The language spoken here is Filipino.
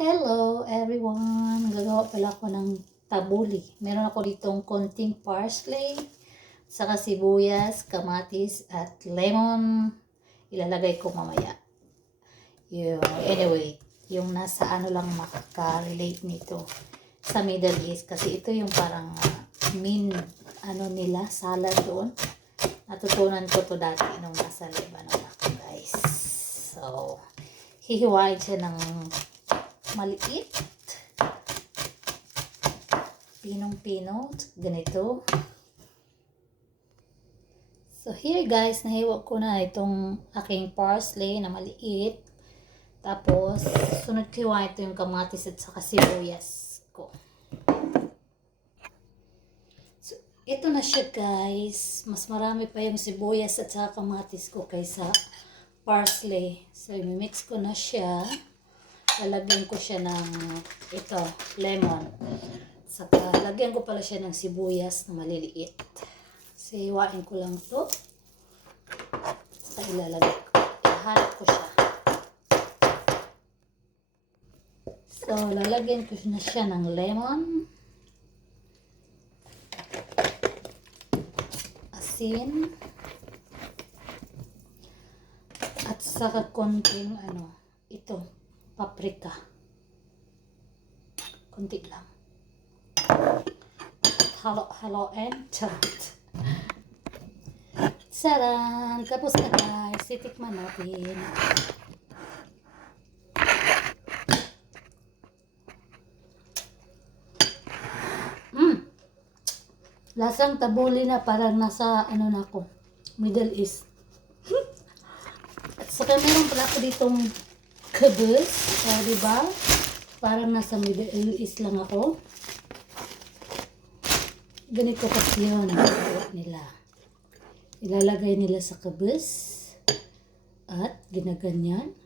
Hello everyone! Gagawa pala ako ng tabuli. Meron ako ditong konting parsley, saka sibuyas, kamatis, at lemon. Ilalagay ko mamaya. Anyway, yung nasa ano lang makaka-relate nito sa Middle East. Kasi ito yung parang main ano nila, salad doon. Natutunan ko to dati nung nasa Lebanon ako, guys. So, hihiwain siya ng maliit, pinong-pino, ganito. So here guys, nahiwa ko na itong aking parsley na maliit. Tapos sunod ko ito yung kamatis at saka sibuyas ko. So ito na siya guys, mas marami pa yung sibuyas at saka kamatis ko kaysa parsley. So i-mix ko na siya. Lalagyan ko siya ng ito, lemon. Saka lagyan ko pala siya ng sibuyas na maliliit. Siwain ko lang to. Saka ilalagay ko. Ihahanap ko siya. So, lalagyan ko na siya ng lemon. Asin. At saka konting ito, paprika. Kunti lang. Halo-haloin. Charot. Saran! Tapos na guys. Titikman natin. Lasang tabuli na, parang nasa na ako, Middle East. At saka meron pala ako ditong kabus. Diba? Parang nasa Middle East lang ako. Ganito kasi yun ang gagawa nila. Ilalagay nila sa kabus at ginaganyan.